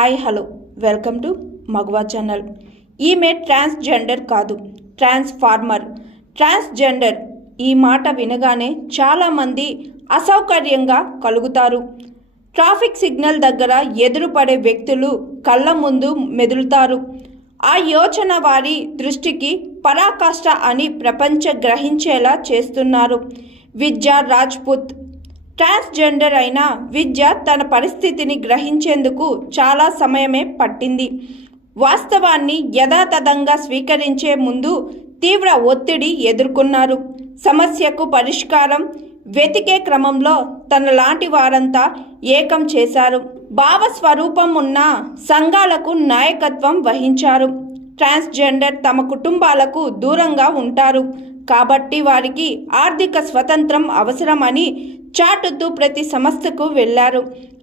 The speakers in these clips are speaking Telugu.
Hi hello welcome to Magava channel. ఈమె ట్రాన్స్జెండర్ కాదు, ట్రాన్స్ఫార్మర్. ట్రాన్స్జెండర్ ఈ మాట వినగానే చాలామంది అసౌకర్యంగా కలుగుతారు. ట్రాఫిక్ సిగ్నల్ దగ్గర ఎదురుపడే వ్యక్తులు కళ్ళ ముందు మెదులుతారు. ఆ యోచన వారి దృష్టికి పరాకాష్ట అని ప్రపంచ గ్రహించేలా చేస్తున్నారు. విద్యా రాజ్పుత్ ట్రాన్స్జెండర్ అయిన విద్య తన పరిస్థితిని గ్రహించేందుకు చాలా సమయమే పట్టింది. వాస్తవాన్ని యథాతథంగా స్వీకరించే ముందు తీవ్ర ఒత్తిడి ఎదుర్కొన్నారు. సమస్యకు పరిష్కారం వెతికే క్రమంలో తనలాంటి వారంతా ఏకం చేశారు. భావస్వరూపం ఉన్న సంఘాలకు నాయకత్వం వహించారు. ట్రాన్స్జెండర్ తమ కుటుంబాలకు దూరంగా ఉంటారు కాబట్టి వారికి ఆర్థిక స్వతంత్రం అవసరమని చాటుతూ ప్రతి సంస్థకు వెళ్లారు.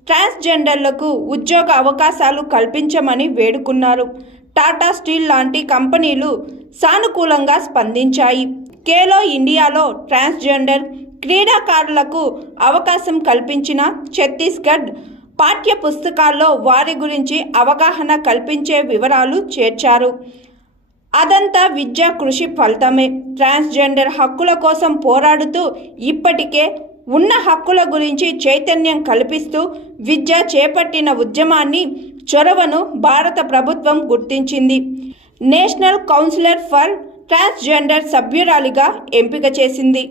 ట్రాన్స్జెండర్లకు ఉద్యోగ అవకాశాలు కల్పించమని వేడుకున్నారు. టాటా స్టీల్ లాంటి కంపెనీలు సానుకూలంగా స్పందించాయి. ఖేలో ఇండియాలో ట్రాన్స్జెండర్ క్రీడాకారులకు అవకాశం కల్పించిన ఛత్తీస్గఢ్ పాఠ్య పుస్తకాల్లో వారి గురించి అవగాహన కల్పించే వివరాలు చేర్చారు. అదంతా విద్యా కృషి ఫలితమే. ట్రాన్స్జెండర్ హక్కుల కోసం పోరాడుతూ ఇప్పటికే ఉన్న హక్కుల గురించి చైతన్యం కల్పిస్తూ విద్య చేపట్టిన ఉద్యమాన్ని చొరవను భారత ప్రభుత్వం గుర్తించింది. నేషనల్ కౌన్సిలర్ ఫర్ ట్రాన్స్జెండర్ సభ్యురాలిగా ఎంపిక చేసింది.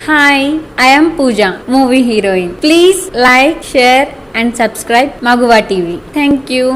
Hi, I am Pooja, movie heroine. Please like, share and subscribe Maguva TV. Thank you.